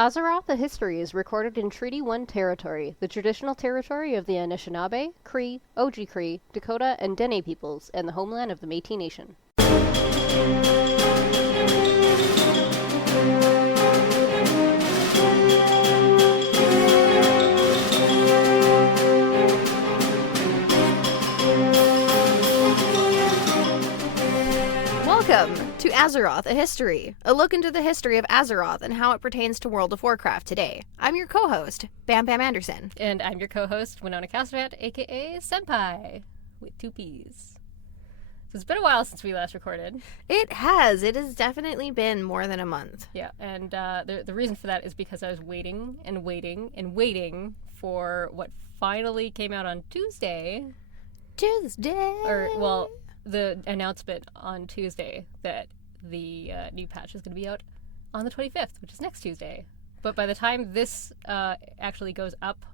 Azeroth, a history, is recorded in Treaty 1 territory, the traditional territory of the Anishinaabe, Cree, Oji-Cree, Dakota, and Dene peoples, and the homeland of the Métis Nation. Welcome to Azeroth, a history, a look into the history of Azeroth and how it pertains to World of Warcraft today. I'm your co-host, Bam Bam Anderson. And I'm your co-host, Winona Castavat, aka Senpai, with two P's. So it's been a while since we last recorded. It has definitely been more than a month. Yeah, and the reason for that is because I was waiting and waiting and waiting for what finally came out on Tuesday. The announcement on Tuesday that the new patch is going to be out on the 25th, which is next Tuesday. But by the time this actually goes up,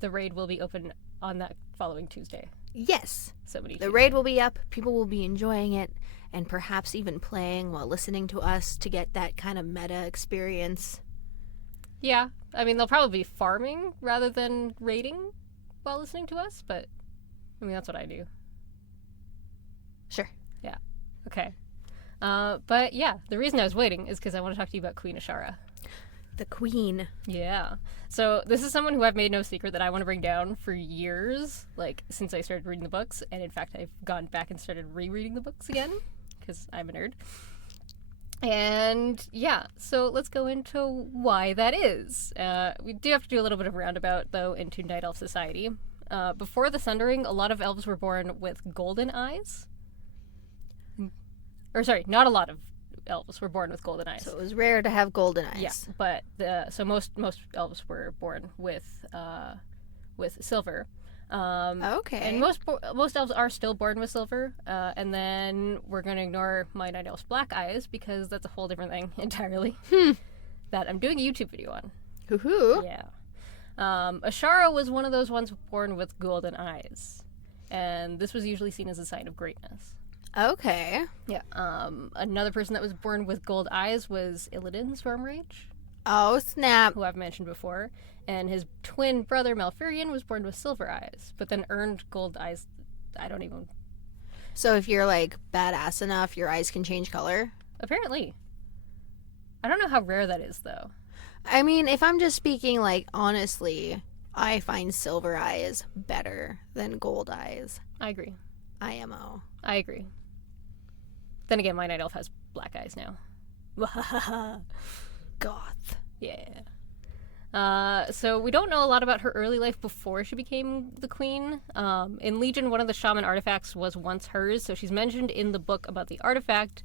the raid will be open on that following Tuesday. Yes. Somebody the raid will be up, people will be enjoying it, and perhaps even playing while listening to us to get that kind of meta experience. Yeah, I mean, they'll probably be farming rather than raiding while listening to us, but I mean, that's what I do. Sure. Yeah. Okay. But yeah, the reason I was waiting is because I want to talk to you about Queen Azshara. The Queen. Yeah. So this is someone who I've made no secret that I want to bring down for years, like since I started reading the books, and in fact I've gone back and started rereading the books again because I'm a nerd. And yeah, so let's go into why that is. We do have to do a little bit of roundabout though into Night Elf society. Before the Sundering, a lot of elves were born with golden eyes. Or sorry, not a lot of elves were born with golden eyes. So it was rare to have golden eyes. Yeah, but so most elves were born with silver. Okay. And most elves are still born with silver. And then we're going to ignore my Night Elf's black eyes because that's a whole different thing entirely. That I'm doing a YouTube video on. Hoo-hoo. Yeah. Azshara was one of those ones born with golden eyes. And this was usually seen as a sign of greatness. Okay. Yeah. Another person that was born with gold eyes was Illidan Stormrage. Oh, snap. Who I've mentioned before. And his twin brother Malfurion was born with silver eyes, but then earned gold eyes. I don't even... So if you're, like, badass enough, your eyes can change color? Apparently. I don't know how rare that is, though. I mean, if I'm just speaking, like, honestly, I find silver eyes better than gold eyes. I agree. IMO. I agree. Then again, my Night Elf has black eyes now. Goth. Yeah. So we don't know a lot about her early life before she became the queen. In Legion, one of the shaman artifacts was once hers, so she's mentioned in the book about the artifact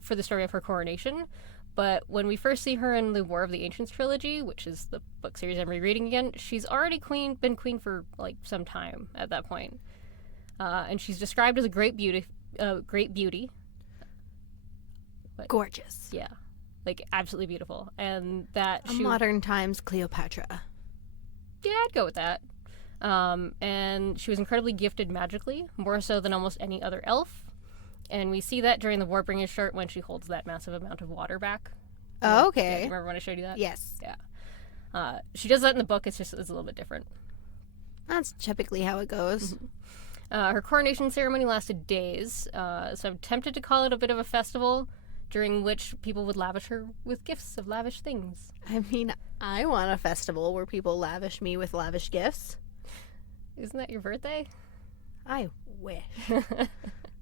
for the story of her coronation. But when we first see her in the War of the Ancients trilogy, which is the book series I'm rereading again, she's already been queen for like some time at that point. And she's described as a great beauty. But, gorgeous. Yeah. Like, absolutely beautiful. And that a modern times Cleopatra. Yeah, I'd go with that. And she was incredibly gifted magically, more so than almost any other elf. And we see that during the Warbringer's shirt when she holds that massive amount of water back. Oh, okay. Yeah, remember when I showed you that? Yes. Yeah. She does that in the book. It's a little bit different. That's typically how it goes. Mm-hmm. Her coronation ceremony lasted days, so I'm tempted to call it a bit of a festival, during which people would lavish her with gifts of lavish things. I mean, I want a festival where people lavish me with lavish gifts. Isn't that your birthday? I wish.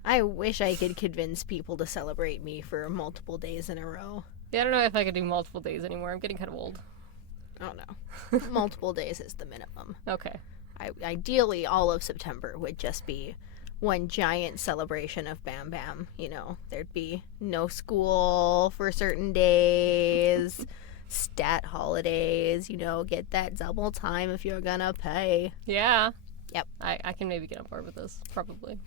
I wish I could convince people to celebrate me for multiple days in a row. Yeah, I don't know if I could do multiple days anymore. I'm getting kind of old. Oh, no. Multiple days is the minimum. Okay. Ideally, all of September would just be one giant celebration of Bam Bam. You know, there'd be no school for certain days, stat holidays, you know, get that double time if you're gonna pay. Yeah. Yep. I can maybe get on board with this, probably.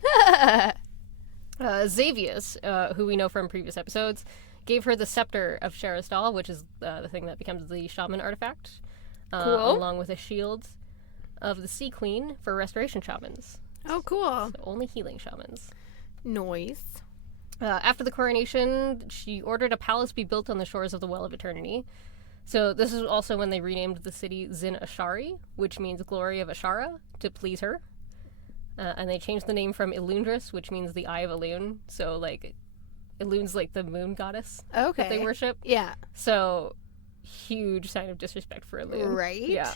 Xavius, who we know from previous episodes, gave her the Scepter of Sherrizdal, which is the thing that becomes the shaman artifact. Cool. Along with a shield of the Sea Queen for restoration shamans. Oh, cool. So only healing shamans. Noise. After the coronation, she ordered a palace be built on the shores of the Well of Eternity. So this is also when they renamed the city Zin Ashari, which means glory of Azshara, to please her. And they changed the name from Elundris, which means the eye of Elune. So, like, Elune's like the moon goddess that they worship. Yeah. So, huge sign of disrespect for Elune. Right? Yeah.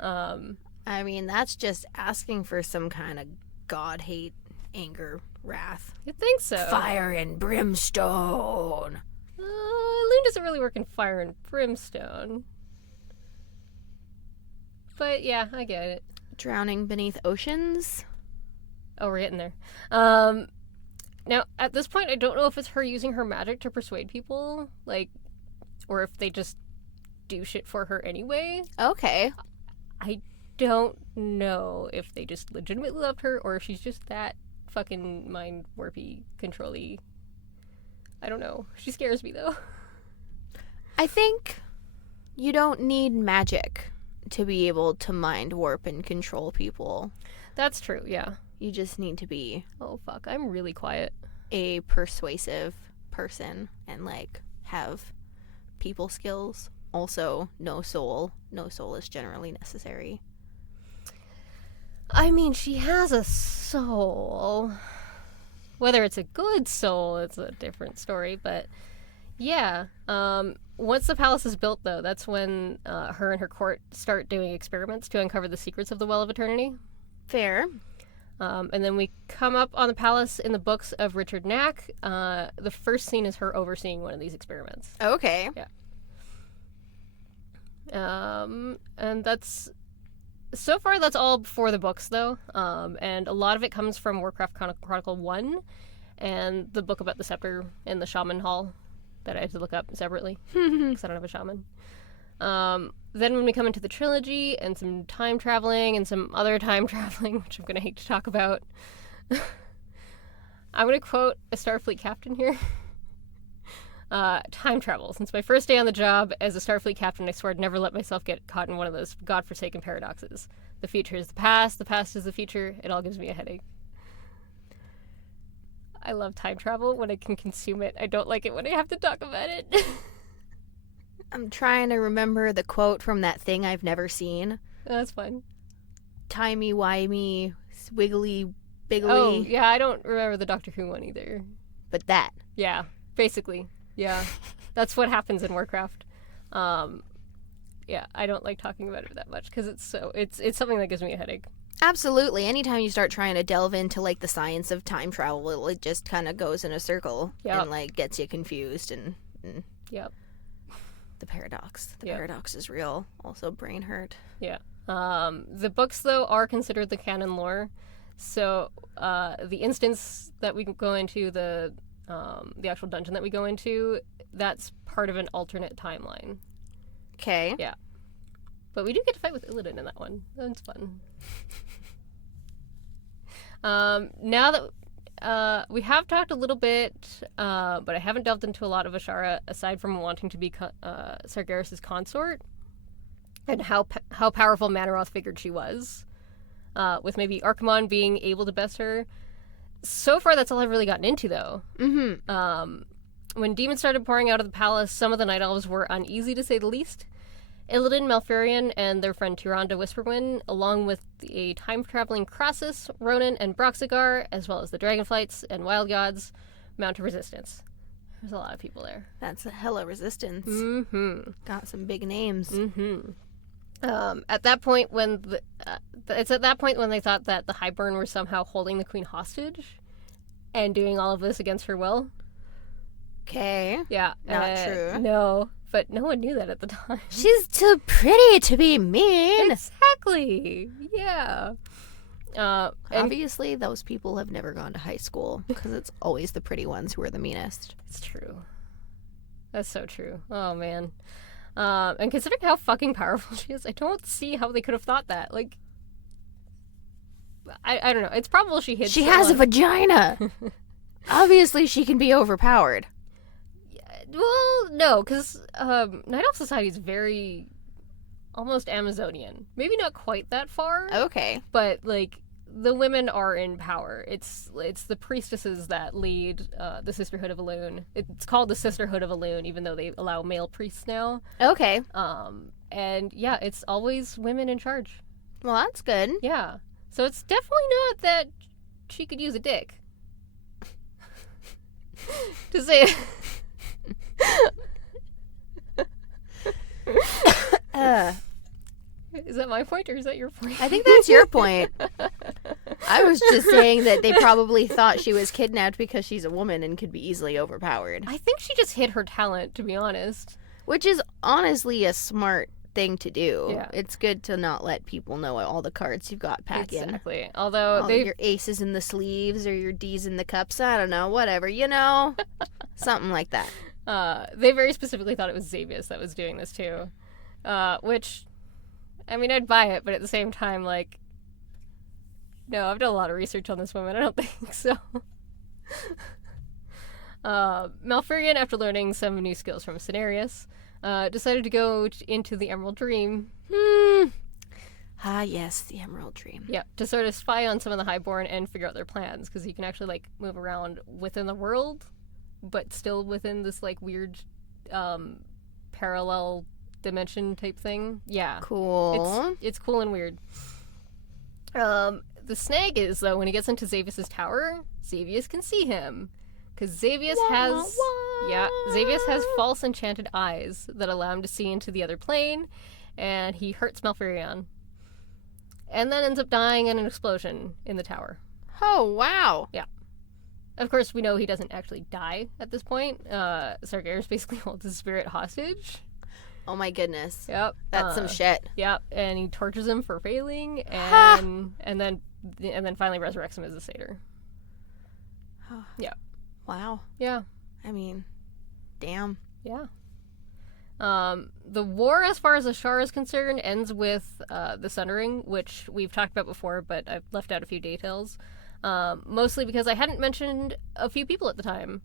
I mean, that's just asking for some kind of god hate, anger, wrath. You'd think so. Fire and brimstone. Elune doesn't really work in fire and brimstone. But, yeah, I get it. Drowning beneath oceans. Oh, we're getting there. Now, at this point, I don't know if it's her using her magic to persuade people, like, or if they just do shit for her anyway. Okay. I don't know if they just legitimately loved her or if she's just that fucking mind warpy, control-y. I don't know. She scares me, though. I think you don't need magic to be able to mind warp and control people. That's true, yeah. You just need to be Oh, fuck. I'm really quiet. a persuasive person and, like, have people skills. Also, no soul. No soul is generally necessary. I mean, she has a soul. Whether it's a good soul, it's a different story, but yeah. Once the palace is built, though, that's when her and her court start doing experiments to uncover the secrets of the Well of Eternity. Fair. And then we come up on the palace in the books of Richard Knack. The first scene is her overseeing one of these experiments. Okay. And that's... So far, that's all before the books, though. And a lot of it comes from Warcraft Chronicle 1 and the book about the scepter in the Shaman Hall that I had to look up separately because I don't have a shaman. Then when we come into the trilogy and some time traveling and some other time traveling, which I'm going to hate to talk about, I'm going to quote a Starfleet captain here. Time travel. Since my first day on the job as a Starfleet captain, I swore I'd never let myself get caught in one of those godforsaken paradoxes. The future is the past is the future. It all gives me a headache. I love time travel when I can consume it. I don't like it when I have to talk about it. I'm trying to remember the quote from that thing I've never seen. That's fun. Timey-wimey, wiggly, biggly. Oh, yeah, I don't remember the Doctor Who one either. But that. Yeah, basically. Yeah, that's what happens in Warcraft. Yeah, I don't like talking about it that much because it's something that gives me a headache. Absolutely. Anytime you start trying to delve into, like, the science of time travel, it just kind of goes in a circle and, like, gets you confused and Yep. The paradox. The paradox is real. Also brain hurt. Yeah. The books, though, are considered the canon lore. So the instance that we go into, the actual dungeon that we go into, that's part of an alternate timeline. Okay. Yeah. But we do get to fight with Illidan in that one. That's fun. Now that we have talked a little bit, but I haven't delved into a lot of Azshara, aside from wanting to be Sargeras' consort, and how powerful Manaroth figured she was, with maybe Archimonde being able to best her. So far, that's all I've really gotten into, though. Mm-hmm. When demons started pouring out of the palace, some of the Night Elves were uneasy, to say the least. Illidan, Malfurion, and their friend Tyrande Whisperwind, along with a time-traveling Crassus, Ronan, and Broxigar, as well as the Dragonflights and Wild Gods, mount a resistance. There's a lot of people there. That's a hella resistance. Mm-hmm. Got some big names. Mm-hmm. At that point, when it's at that point when they thought that the Highborn were somehow holding the Queen hostage and doing all of this against her will. Okay. Yeah. Not true. No. But no one knew that at the time. She's too pretty to be mean. Exactly. Yeah. Obviously, those people have never gone to high school because it's always the pretty ones who are the meanest. It's true. That's so true. Oh, man. And considering how fucking powerful she is, I don't see how they could have thought that. Like, I don't know. It's probable she hid. She has a vagina. Obviously, she can be overpowered. Well, no, because Night Elf Society is very almost Amazonian. Maybe not quite that far. Okay. But, like, the women are in power. It's the priestesses that lead the Sisterhood of Elune. It's called the Sisterhood of Elune, even though they allow male priests now. Okay. And yeah, it's always women in charge. Well, that's good. Yeah. So it's definitely not that she could use a dick. To say Is that my point or is that your point? I think that's your point. I was just saying that they probably thought she was kidnapped because she's a woman and could be easily overpowered. I think she just hid her talent, to be honest. Which is honestly a smart thing to do. Yeah. It's good to not let people know all the cards you've got packing. Exactly. Although All your aces in the sleeves or your D's in the cups. I don't know. Whatever. Something like that. they very specifically thought it was Xavius that was doing this too. Which, I mean, I'd buy it, but at the same time, like, no, I've done a lot of research on this woman. I don't think so. Malfurion, after learning some new skills from Cenarius, decided to go into the Emerald Dream. Ah, yes, the Emerald Dream. Yeah, to sort of spy on some of the Highborn and figure out their plans, because you can actually, like, move around within the world, but still within this, like, weird parallel dimension type thing. Yeah. Cool. It's cool and weird. The snag is, though, when he gets into Xavius' tower, Xavius can see him. Because Xavius has false enchanted eyes that allow him to see into the other plane, and he hurts Malfurion. And then ends up dying in an explosion in the tower. Oh, wow. Yeah. Of course, we know he doesn't actually die at this point. Sargeras basically holds his spirit hostage. Oh my goodness. Yep. That's some shit. Yep. And he tortures him for failing, and then finally resurrects him as a satyr. Yeah. Wow. Yeah. I mean, damn. Yeah. The war, as far as Azshara is concerned, ends with the Sundering, which we've talked about before, but I've left out a few details. Mostly because I hadn't mentioned a few people at the time.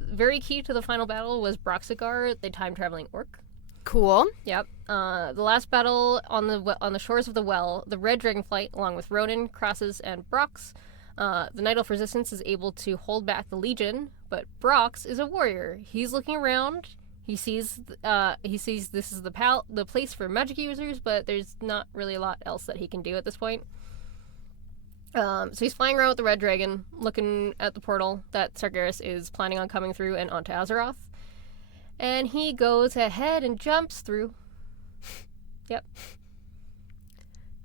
Very key to the final battle was Broxigar, the time-traveling orc. Cool. Yep. The last battle on the shores of the well, the Red Dragonflight, along with Ronan, Crosses, and Brox. The Night Elf Resistance is able to hold back the Legion, but Brox is a warrior. He's looking around. He sees this is the place for magic users, but there's not really a lot else that he can do at this point. So he's flying around with the Red Dragon, looking at the portal that Sargeras is planning on coming through and onto Azeroth. And he goes ahead and jumps through. Yep.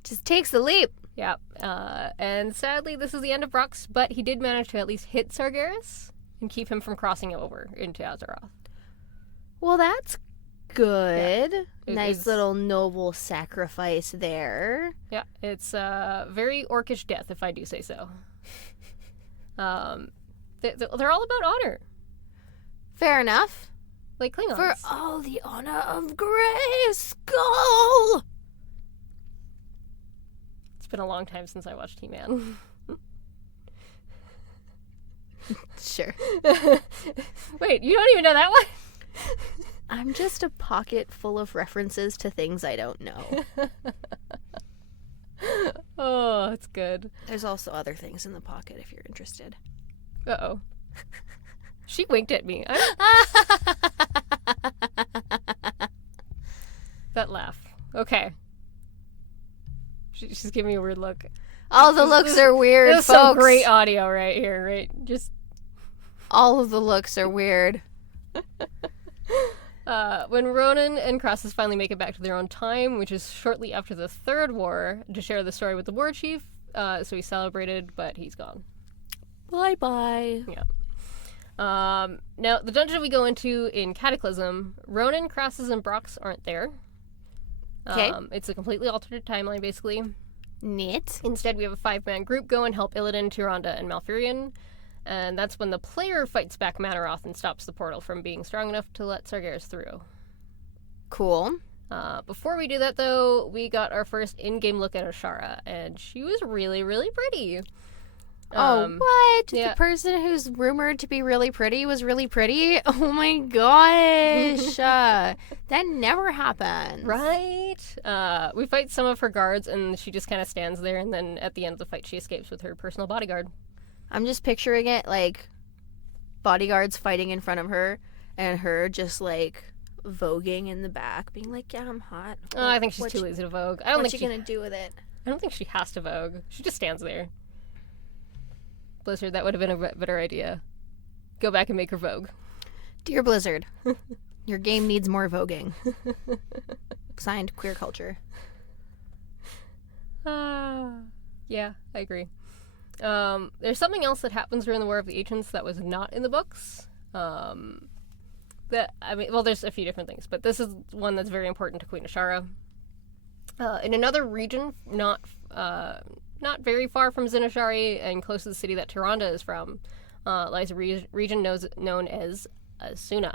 Just takes the leap. Yep. And sadly, this is the end of Brox, but he did manage to at least hit Sargeras and keep him from crossing over into Azeroth. Well, that's good. Yeah. Nice little noble sacrifice there. Yeah, it's a very orcish death, if I do say so. They're all about honor. Fair enough. Like Klingons. For all the honor of Grayskull! It's been a long time since I watched He-Man. Sure. Wait, you don't even know that one? I'm just a pocket full of references to things I don't know. Oh, it's good. There's also other things in the pocket if you're interested. Uh-oh. She winked at me. That laugh. Okay. She's giving me a weird look. All the looks are weird, There's folks. some great audio right here, right? Just all of the looks are weird. When Ronan and Crosses finally make it back to their own time, which is shortly after the Third War, to share the story with the War Chief, so he celebrated, but he's gone. Bye-bye. Yeah. Now, the dungeon we go into in Cataclysm, Ronan, Crosses, and Brox aren't there. Okay. It's a completely alternate timeline, basically. Neat. Instead, we have a 5-man group go and help Illidan, Tyrande, and Malfurion. And that's when the player fights back Manaroth and stops the portal from being strong enough to let Sargeras through. Cool. Before we do that, though, we got our first in-game look at Azshara, and she was really, really pretty. What? Yeah. The person who's rumored to be really pretty was really pretty? Oh my gosh. That never happens. Right? We fight some of her guards, and she just kind of stands there, and then at the end of the fight, she escapes with her personal bodyguard. I'm just picturing it like bodyguards fighting in front of her, and her just like voguing in the back, being like, "Yeah, I'm hot." Oh, I think she's too lazy to vogue. I don't What's think she gonna do with it? I don't think she has to vogue. She just stands there. Blizzard, that would have been a better idea. Go back and make her vogue. Dear Blizzard, your game needs more voguing. Signed, Queer Culture. Yeah, I agree. There's something else that happens during the War of the Ancients that was not in the books. There's a few different things, but this is one that's very important to Queen Azshara. In another region, not very far from Zinashari and close to the city that Tyrande is from, lies a region known as Asuna.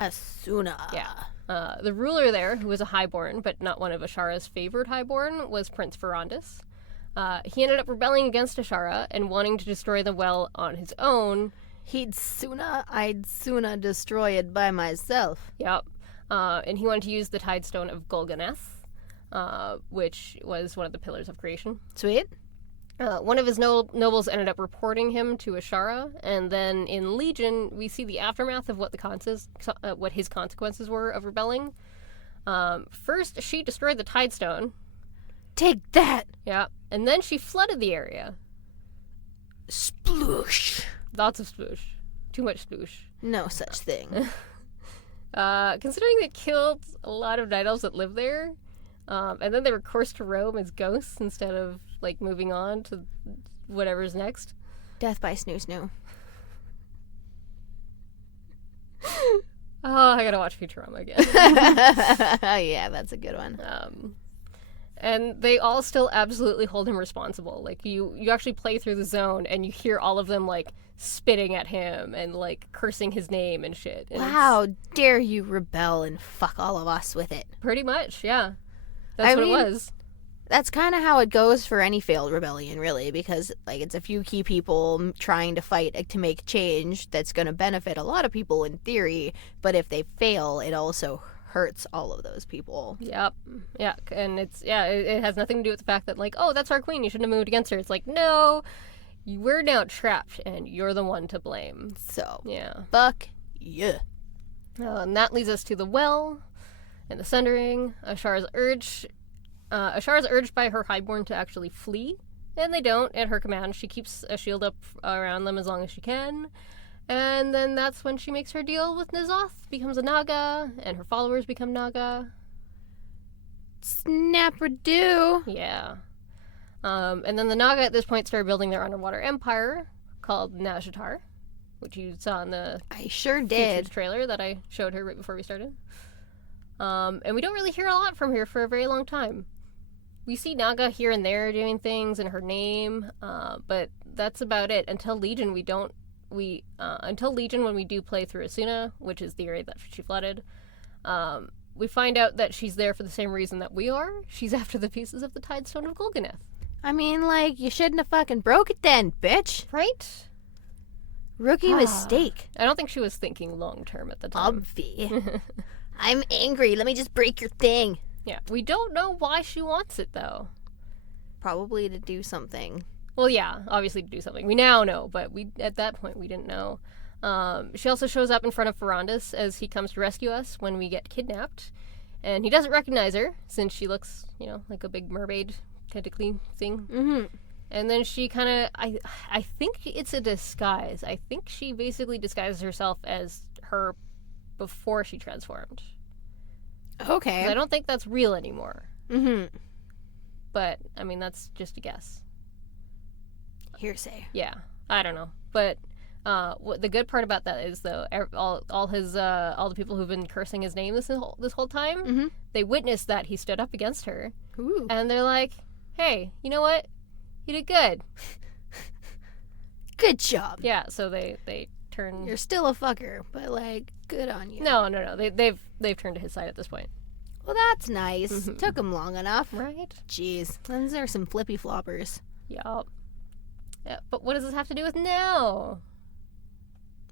Asuna. Yeah. The ruler there, who was a highborn, but not one of Ashara's favored highborn, was Prince Ferrandis. He ended up rebelling against Azshara and wanting to destroy the well on his own. I'd sooner destroy it by myself. Yep. And he wanted to use the Tidestone of Golganeth, which was one of the pillars of creation. Sweet. One of his nobles ended up reporting him to Azshara, and then in Legion, we see the aftermath of what his consequences were of rebelling. First, she destroyed the Tidestone. Take that! Yeah, and then she flooded the area. Sploosh. Lots of sploosh. Too much sploosh. No such thing. Considering they killed a lot of night elves that lived there, and then they were forced to roam as ghosts instead of like moving on to whatever's next. Death by snoo snoo. Oh, I gotta watch Futurama again. Yeah, that's a good one. And they all still absolutely hold him responsible. Like you actually play through the zone and you hear all of them like spitting at him and like cursing his name and shit. And wow, dare you rebel and fuck all of us with it. Pretty much, yeah. That's what it was. That's kind of how it goes for any failed rebellion, really, because like it's a few key people trying to fight to make change that's going to benefit a lot of people in theory, but if they fail, it also hurts all of those people. Yep. Yeah, and it has nothing to do with the fact that like, oh, that's our queen, you shouldn't have moved against her. It's like, no, we're now trapped and you're the one to blame. So, yeah. Fuck yeah. And that leads us to the well and the Sundering. Ashara's urged by her highborn to actually flee, and they don't. At her command, she keeps a shield up around them as long as she can. And then that's when she makes her deal with N'Zoth, becomes a Naga, and her followers become Naga. Snap-a-doo. Yeah. And then the Naga at this point started building their underwater empire called Nazjatar, which you saw in the I sure features did. trailer that I showed her right before we started. And we don't really hear a lot from her for a very long time. We see Naga here and there doing things in her name, but that's about it. Until Legion, until Legion, when we do play through Asuna, which is the area that she flooded, we find out that she's there for the same reason that we are. She's after the pieces of the Tidestone of Golganeth. I mean, like, you shouldn't have fucking broke it then, bitch. Right? Rookie mistake. I don't think she was thinking long term at the time. Obvi. I'm angry. Let me just break your thing. Yeah, we don't know why she wants it, though. Probably to do something. Well, yeah, obviously to do something. We now know, but at that point we didn't know. She also shows up in front of Ferrandis as he comes to rescue us when we get kidnapped. And he doesn't recognize her, since she looks, like a big mermaid tentacly thing. Mm-hmm. And then she kind of, I think it's a disguise. I think she basically disguises herself as her before she transformed. Okay. 'Cause I don't think that's real anymore. Mm-hmm. But, I mean, that's just a guess. Hearsay. Yeah, I don't know. But what the good part about that is, though, all the people who've been cursing his name this whole time, mm-hmm. they witnessed that he stood up against her. Ooh. And they're like, hey, you know what? You did good. Good job. Yeah, so they turn... You're still a fucker, but, like, good on you. No. They've turned to his side at this point. Well, that's nice. Mm-hmm. Took him long enough. Right? Jeez. Then there's some flippy floppers. Yup. Yeah, but what does this have to do with now?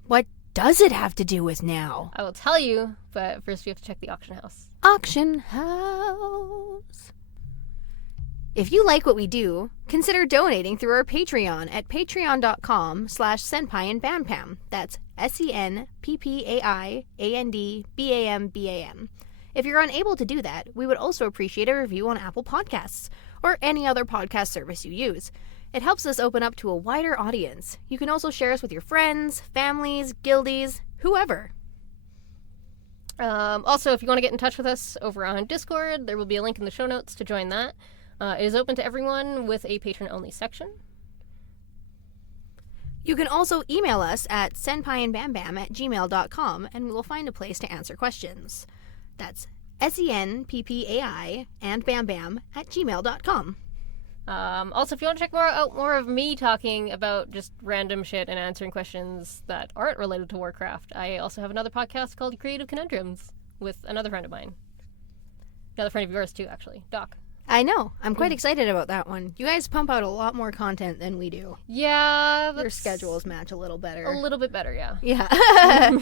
What does it have to do with now? I will tell you, but first we have to check the auction house. Auction house. If you like what we do, consider donating through our Patreon at patreon.com/senppaiandbambam. That's senppaiandbambam. If you're unable to do that, we would also appreciate a review on Apple Podcasts or any other podcast service you use. It helps us open up to a wider audience. You can also share us with your friends, families, guildies, whoever. Also, if you want to get in touch with us over on Discord, there will be a link in the show notes to join that. It is open to everyone with a patron-only section. You can also email us at senppaiandbambam@gmail.com and we will find a place to answer questions. That's senppai and bambam@gmail.com. Also, if you want to check out more of me talking about just random shit and answering questions that aren't related to Warcraft, I also have another podcast called Creative Conundrums with another friend of mine. Another friend of yours, too, actually. Doc. I know. I'm quite excited about that one. You guys pump out a lot more content than we do. Yeah, Your schedules match a little better. A little bit better, yeah. Yeah.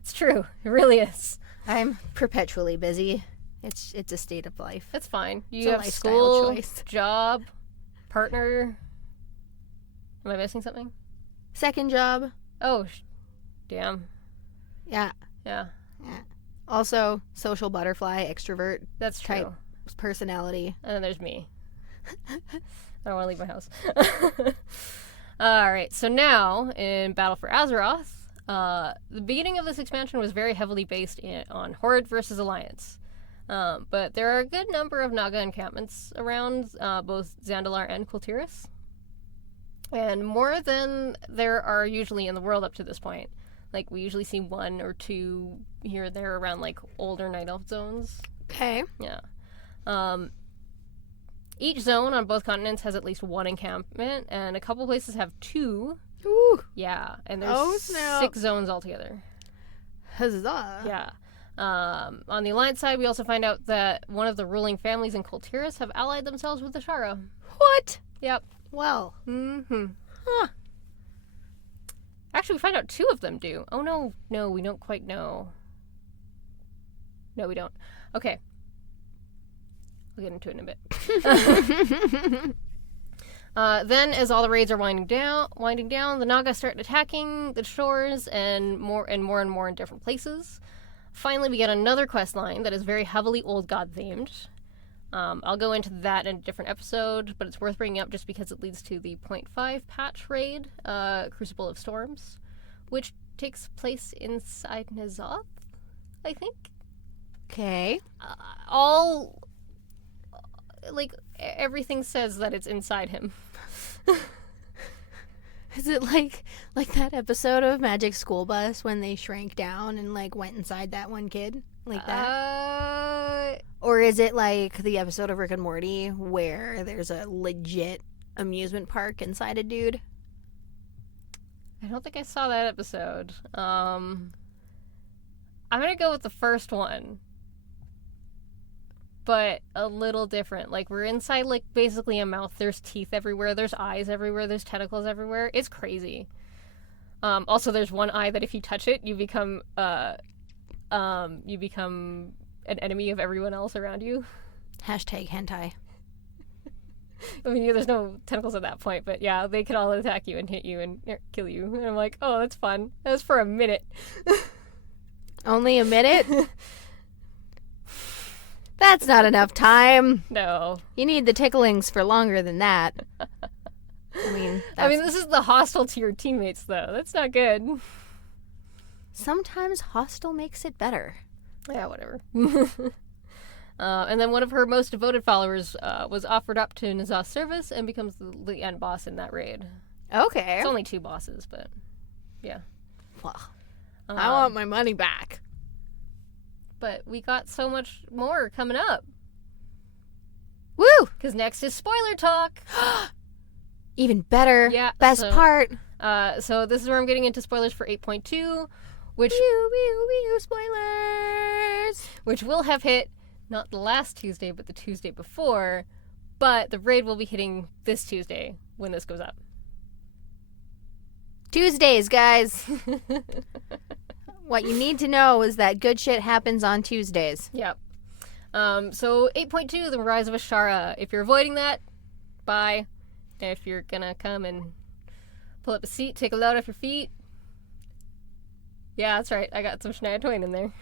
It's true. It really is. I'm perpetually busy. It's a state of life. That's fine. It's You a have lifestyle school, choice. job, partner. Am I missing something? Second job. Oh, damn. Yeah. Yeah, Also, social butterfly, extrovert that's true. type personality. And then there's me. I don't want to leave my house. Alright, so now, in Battle for Azeroth, the beginning of this expansion was very heavily based on Horde versus Alliance. But there are a good number of Naga encampments around both Zandalar and Kultiris. And more than there are usually in the world up to this point. Like, we usually see one or two here and there around, like, older Night Elf zones. Okay. Yeah. Each zone on both continents has at least one encampment, and a couple places have two. Ooh. Yeah, and there's snap. 6 zones altogether. Huzzah. Yeah. On the Alliance side, we also find out that one of the ruling families in Kultiris have allied themselves with Azshara. What? Yep. Well. Mm-hmm. Huh. Actually, we find out 2 of them do. Oh, no, we don't quite know. No, we don't. Okay. We'll get into it in a bit. Then, as all the raids are winding down, the Naga start attacking the shores and more in different places. Finally, we get another quest line that is very heavily Old God themed. I'll go into that in a different episode, but it's worth bringing up just because it leads to the 0.5 patch raid, Crucible of Storms, which takes place inside N'Zoth, I think. Okay. Everything says that it's inside him. Is it like that episode of Magic School Bus when they shrank down and like went inside that one kid? Like that? Or is it like the episode of Rick and Morty where there's a legit amusement park inside a dude? I don't think I saw that episode. I'm gonna go with the first one. But a little different. Like, we're inside, like, basically a mouth. There's teeth everywhere. There's eyes everywhere. There's tentacles everywhere. It's crazy. Also, there's one eye that if you touch it, you become an enemy of everyone else around you. Hashtag hentai. I mean, there's no tentacles at that point, but yeah, they could all attack you and hit you and kill you. And I'm like, oh, that's fun. That was for a minute. Only a minute? That's not enough time. No. You need the ticklings for longer than that. I mean, this is the hostile to your teammates, though. That's not good. Sometimes hostile makes it better. Yeah, whatever. And then one of her most devoted followers was offered up to N'Zoth's service and becomes the end boss in that raid. Okay. It's only 2 bosses, but yeah. Well, I want my money back. But we got so much more coming up. Woo! Because next is spoiler talk. Even better. Yeah. Best part. So this is where I'm getting into spoilers for 8.2, which spoilers. Which will have hit not the last Tuesday, but the Tuesday before. But the raid will be hitting this Tuesday when this goes up. Tuesdays, guys. What you need to know is that good shit happens on Tuesdays. Yep. So 8.2, the Rise of Azshara. If you're avoiding that, bye. If you're gonna come and pull up a seat, take a load off your feet. Yeah, that's right. I got some Shania Twain in there.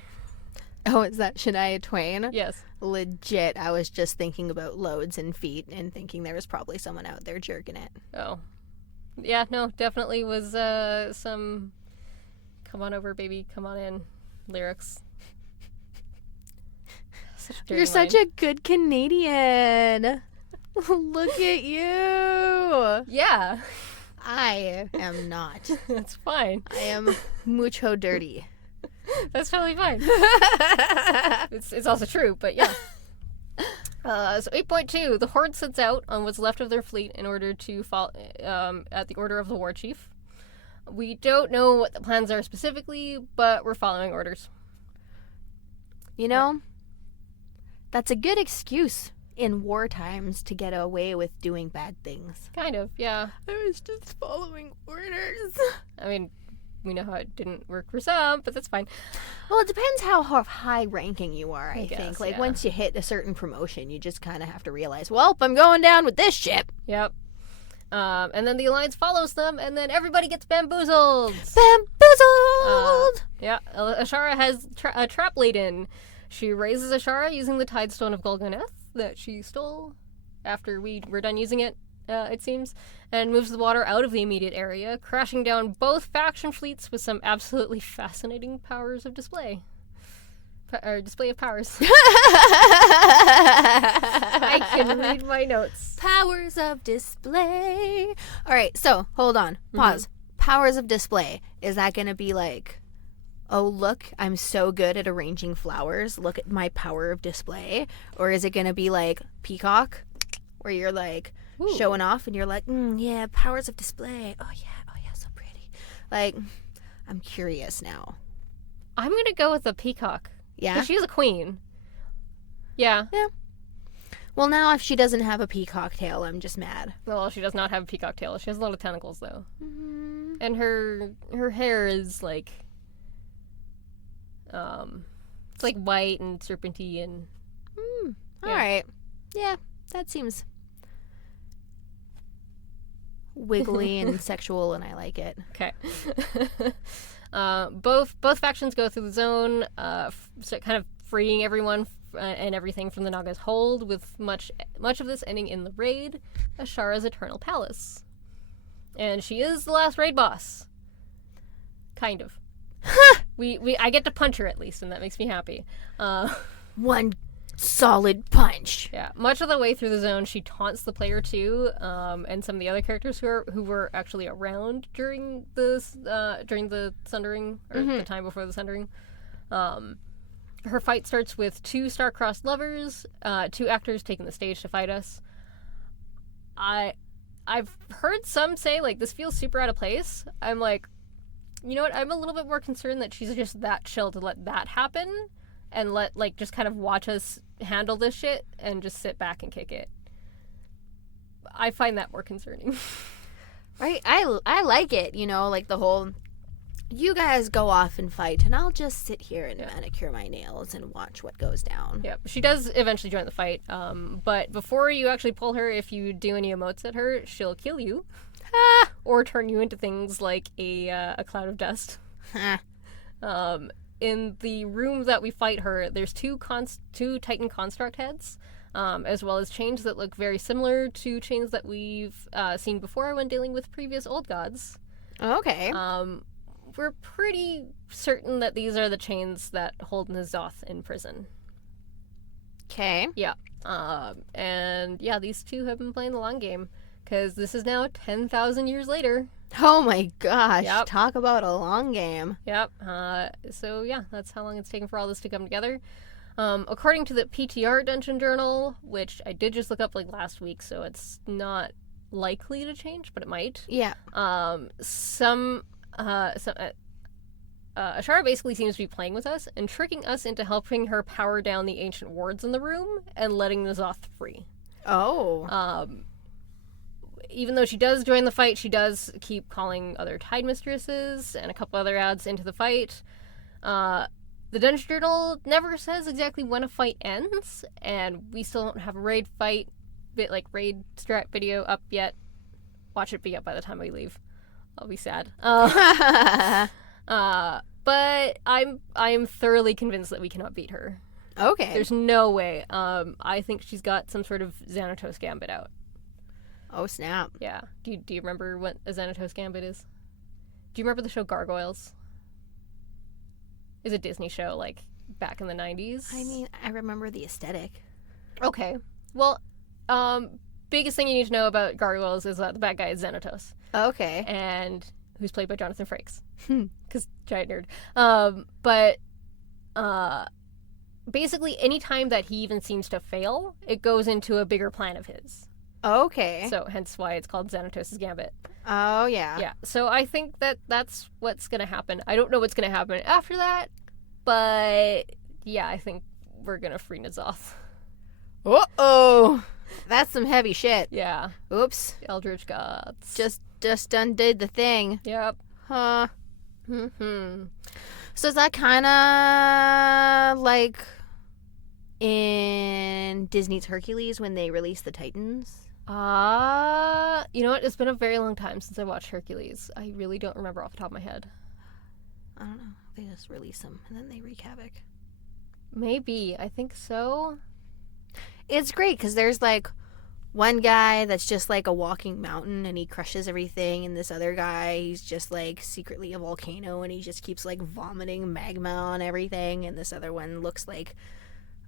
Oh, is that Shania Twain? Yes. Legit. I was just thinking about loads and feet and thinking there was probably someone out there jerking it. Oh. Yeah, no, definitely was some come on over, baby, come on in lyrics. You're such a good Canadian. Look at you. Yeah. I am not. That's fine. I am mucho dirty. That's totally fine. It's also true, but yeah. So 8.2, the Horde sets out on what's left of their fleet in order to fall at the order of the war chief. We don't know what the plans are specifically, but we're following orders. You know, that's a good excuse in war times to get away with doing bad things. Kind of, yeah. I was just following orders. I mean, we know how it didn't work for some, but that's fine. Well, it depends how high ranking you are, I guess, think. Like, yeah. once you hit a certain promotion, you just kind of have to realize, well, I'm going down with this ship. Yep. And then the Alliance follows them, and then everybody gets bamboozled. Bamboozled! Yeah, Azshara has a trap laid in. She raises Azshara using the Tidestone of Golgoneth that she stole after we were done using it, it seems, and moves the water out of the immediate area, crashing down both faction fleets with some absolutely fascinating powers of display. Display of powers. I can read my notes. Powers of display. All right, so hold on. Pause. Powers of display. Is that going to be like, oh, look, I'm so good at arranging flowers. Look at my power of display. Or is it going to be like Peacock, where you're like showing off and you're like, yeah, powers of display. Oh, yeah, so pretty. Like, I'm curious now. I'm going to go with the Peacock. Yeah? Because she's a queen. Yeah. Yeah. Well, now if she doesn't have a peacock tail, I'm just mad. Well, she does not have a peacock tail. She has a lot of tentacles, though. Mm-hmm. And her hair is like, it's like white and serpenty and. All right. Yeah, that seems wiggly and sexual, and I like it. Okay. Both factions go through the zone, kind of freeing everyone and everything from the Naga's hold, with much of this ending in the raid, Azshara's Eternal Palace. And she is the last raid boss. Kind of. I get to punch her at least, and that makes me happy. One solid punch. Yeah, much of the way through the zone, she taunts the player too, and some of the other characters who were actually around during the Sundering, or the time before the Sundering. Her fight starts with two star-crossed lovers, two actors taking the stage to fight us. I've heard some say, like, this feels super out of place. I'm like, you know what? I'm a little bit more concerned that she's just that chill to let that happen and just kind of watch us handle this shit and just sit back and kick it. I find that more concerning. Right? I like it, you know, like the whole, you guys go off and fight and I'll just sit here and manicure my nails and watch what goes down. Yeah, she does eventually join the fight, but before you actually pull her, if you do any emotes at her, she'll kill you. Or turn you into things like a cloud of dust. In the room that we fight her, there's two Titan construct heads, as well as chains that look very similar to chains that we've seen before when dealing with previous old gods. Okay. We're pretty certain that these are the chains that hold N'Zoth in prison. Okay. Yeah. And yeah, these two have been playing the long game, because this is now 10,000 years later. Oh my gosh. Yep. Talk about a long game. Yep. So yeah, that's how long it's taken for all this to come together. According to the PTR Dungeon Journal, which I did just look up like last week, so it's not likely to change, but it might. Yeah. Azshara basically seems to be playing with us and tricking us into helping her power down the ancient wards in the room and letting N'Zoth free. Oh. even though she does join the fight, she does keep calling other Tide Mistresses and a couple other ads into the fight. The Dungeon Journal never says exactly when a fight ends, and we still don't have a raid raid strat video up yet. Watch it be up by the time we leave. I'll be sad. But I'm thoroughly convinced that we cannot beat her. Okay. There's no way. I think she's got some sort of Xanatos Gambit out. Oh, snap. Yeah. Do you remember what a Xanatos Gambit is? Do you remember the show Gargoyles? It's a Disney show, like, back in the 90s. I mean, I remember the aesthetic. Okay. Well, biggest thing you need to know about Gargoyles is that the bad guy is Xanatos. Okay. And who's played by Jonathan Frakes. Because giant nerd. But basically, any time that he even seems to fail, it goes into a bigger plan of his. Okay. So hence why it's called Xanatos' Gambit. Oh, yeah. Yeah. So I think that's what's going to happen. I don't know what's going to happen after that, but yeah, I think we're going to free N'Zoth. Uh-oh. That's some heavy shit. Yeah. Oops. Eldritch Gods. Just undid the thing. Yep. Huh. Mm-hmm. So is that kind of like in Disney's Hercules when they released the Titans? You know what? It's been a very long time since I watched Hercules. I really don't remember off the top of my head. I don't know. They just release them and then they wreak havoc. Maybe. I think so. It's great because there's like one guy that's just like a walking mountain and he crushes everything, and this other guy, he's just like secretly a volcano and he just keeps like vomiting magma on everything, and this other one looks like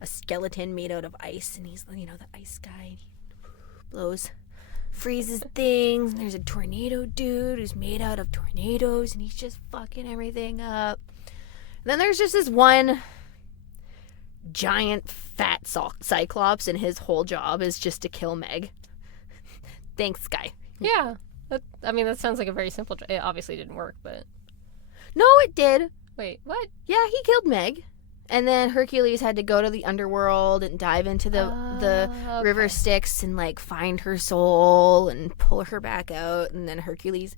a skeleton made out of ice, and he's, you know, the ice guy. He freezes things, and there's a tornado dude who's made out of tornadoes and he's just fucking everything up. And then there's just this one giant fat cyclops, and his whole job is just to kill Meg. Thanks, guy. Yeah. That sounds like a very simple It obviously didn't work, but... No, it did. Wait, what? Yeah, he killed Meg. And then Hercules had to go to the underworld and dive into the river Styx and like find her soul and pull her back out. And then Hades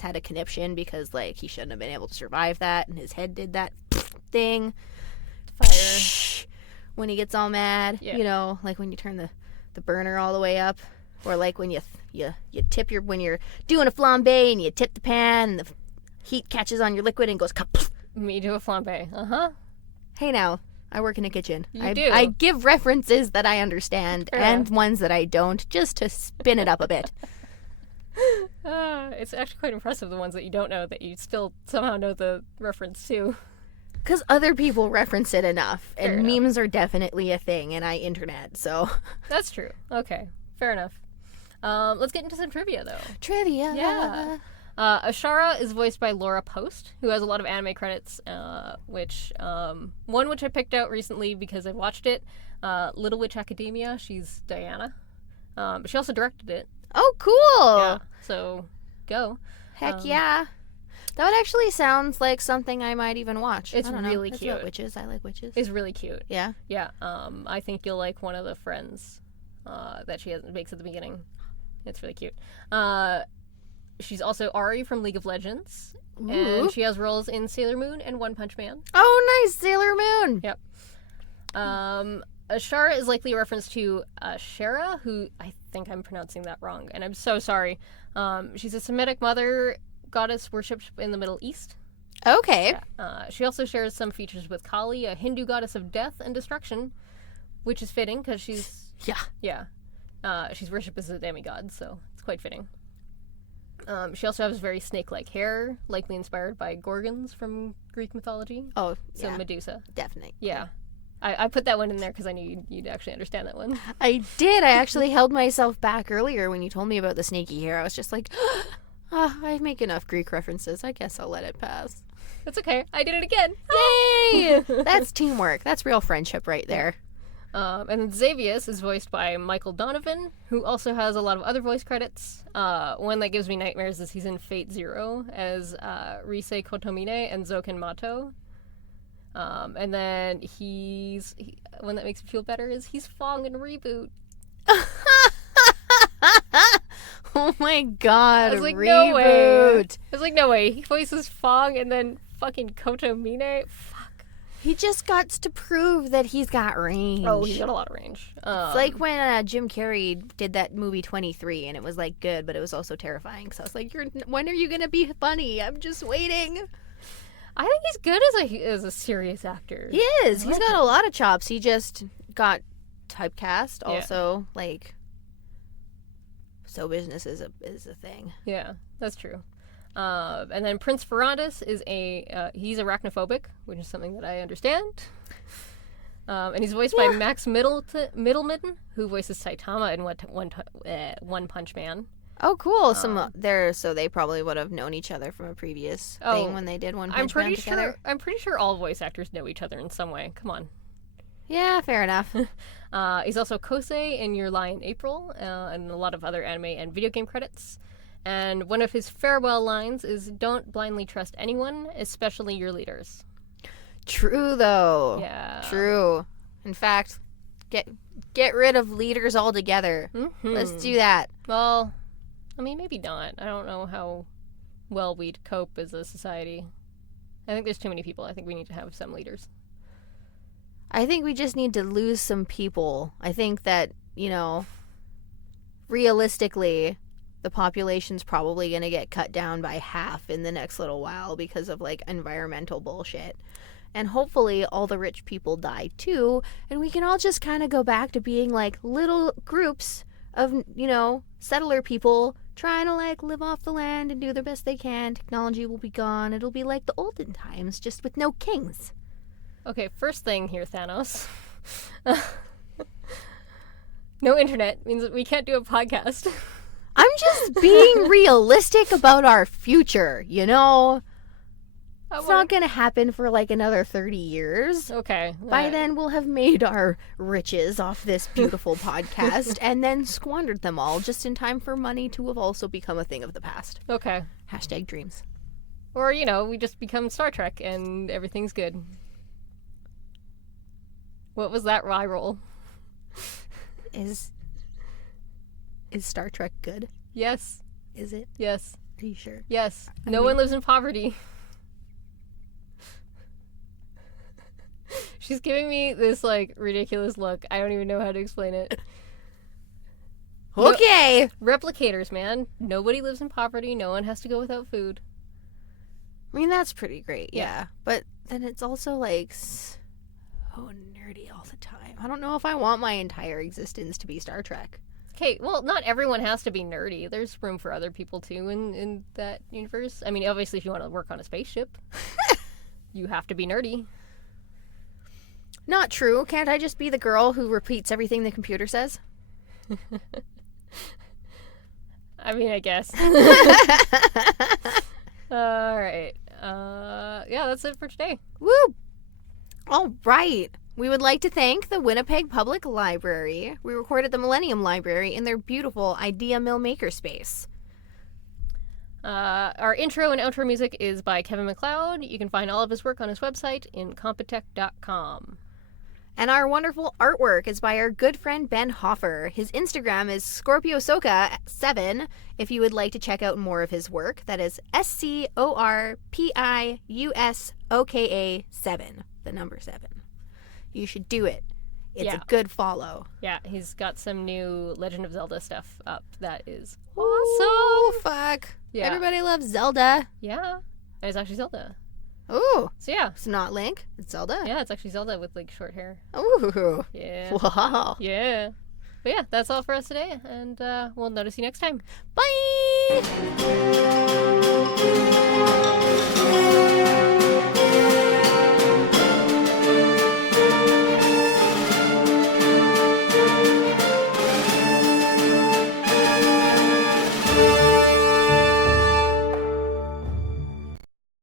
had a conniption because like he shouldn't have been able to survive that, and his head did that thing. Fire. When he gets all mad, Yeah. you know, like when you turn the burner all the way up, or like when you tip when you're doing a flambe and you tip the pan and the heat catches on your liquid and goes kaput. Me do a flambe. Uh-huh. Hey now, I work in a kitchen. You do. I give references that I understand Fair and enough. ones that I don't, just to spin it up a bit. It's actually quite impressive, the ones that you don't know, that you still somehow know the reference to. Because other people reference it enough, Fair and enough. memes are definitely a thing, and I internet, so. That's true. Okay. Fair enough. Let's get into some trivia, though. Trivia. Yeah. Azshara is voiced by Laura Post, who has a lot of anime credits, which I picked out recently because I watched it. Little Witch Academia, she's Diana. But she also directed it. Oh, cool. Yeah, so go. Heck yeah. That would actually sound like something I might even watch. It's I don't know. really It's cute. about witches. I like witches. It's really cute. Yeah. Yeah, I think you'll like one of the friends that she makes at the beginning. It's really cute. She's also Ari from League of Legends, Ooh. and she has roles in Sailor Moon and One Punch Man. Oh, nice. Sailor Moon. Yep. Azshara is likely a reference to Azshara, who I think I'm pronouncing that wrong, and I'm so sorry. She's a Semitic mother goddess worshipped in the Middle East. Okay. She also shares some features with Kali, a Hindu goddess of death and destruction, which is fitting because she's she's worshipped as a demigod, so it's quite fitting. She also has very snake-like hair, likely inspired by Gorgons from Greek mythology. Oh, So yeah. Medusa. Definitely. Yeah. I put that one in there because I knew you'd actually understand that one. I did. I actually held myself back earlier when you told me about the snaky hair. I was just like, I make enough Greek references. I guess I'll let it pass. That's okay. I did it again. Yay! That's teamwork. That's real friendship right there. And then Xavius is voiced by Michael Donovan, who also has a lot of other voice credits. One that gives me nightmares is he's in Fate Zero as Rise Kotomine and Zoken Mato. And then one that makes me feel better is he's Fong in Reboot. Oh my god, I was like, reboot. no way. I was like, no way. He voices Fong and then fucking Koto Mine? Fuck. He just got to prove that he's got range. Oh, he's got a lot of range. It's like when Jim Carrey did that movie 23, and it was like good, but it was also terrifying. So I was like, when are you gonna be funny? I'm just waiting. I think he's good as a serious actor. He is. He's got a lot of chops. He just got typecast. Yeah. Also, like, show business is a thing. Yeah, that's true. And then Prince Ferrandis is he's arachnophobic, which is something that I understand. And he's voiced by Max Middleman, who voices Saitama in One Punch Man. Oh, cool. So they probably would have known each other from a previous thing when they did One Punch Man together. I'm pretty sure all voice actors know each other in some way. Come on. Yeah, fair enough. He's also Kosei in Your Lie in April, and a lot of other anime and video game credits. And one of his farewell lines is, "Don't blindly trust anyone, especially your leaders." True, though. Yeah. True. In fact, get rid of leaders altogether. Mm-hmm. Let's do that. Well, I mean, maybe not. I don't know how well we'd cope as a society. I think there's too many people. I think we need to have some leaders. I think we just need to lose some people. I think that, realistically, the population's probably going to get cut down by half in the next little while because of, like, environmental bullshit. And hopefully all the rich people die, too, and we can all just kind of go back to being, like, little groups of, settler people trying to, like, live off the land and do the best they can. Technology will be gone. It'll be like the olden times, just with no kings. Okay, first thing here, Thanos. No internet means that we can't do a podcast. I'm just being realistic about our future, It's not going to happen for like another 30 years. Okay. By then, we'll have made our riches off this beautiful podcast and then squandered them all just in time for money to have also become a thing of the past. Okay. # dreams. Or, we just become Star Trek and everything's good. What was that eye roll? Is Star Trek good? Yes. Is it? Yes. Are you sure? Yes. No one lives in poverty. She's giving me this, like, ridiculous look. I don't even know how to explain it. Okay. Replicators, man. Nobody lives in poverty. No one has to go without food. I mean, that's pretty great, Yeah. yeah. But then it's also, like, so nerdy all the time. I don't know if I want my entire existence to be Star Trek. Okay, well, not everyone has to be nerdy. There's room for other people, too, in that universe. I mean, obviously, if you want to work on a spaceship, you have to be nerdy. Not true. Can't I just be the girl who repeats everything the computer says? I mean, I guess. All right. Yeah, that's it for today. Woo! All right. We would like to thank the Winnipeg Public Library. We recorded the Millennium Library in their beautiful Idea Mill makerspace. Our intro and outro music is by Kevin MacLeod. You can find all of his work on his website, incompetech.com. And our wonderful artwork is by our good friend Ben Hoffer. His Instagram is ScorpioSoka7 if you would like to check out more of his work. That is ScorpiusOka7, the number 7. You should do it. It's a good follow. Yeah, he's got some new Legend of Zelda stuff up. That is Ooh, awesome. fuck. Yeah. Everybody loves Zelda. Yeah. And it's actually Zelda. Ooh. So yeah. It's not Link. It's Zelda. Yeah, it's actually Zelda with, like, short hair. Ooh. Yeah. Wow. Yeah. But yeah, that's all for us today, and we'll notice you next time. Bye!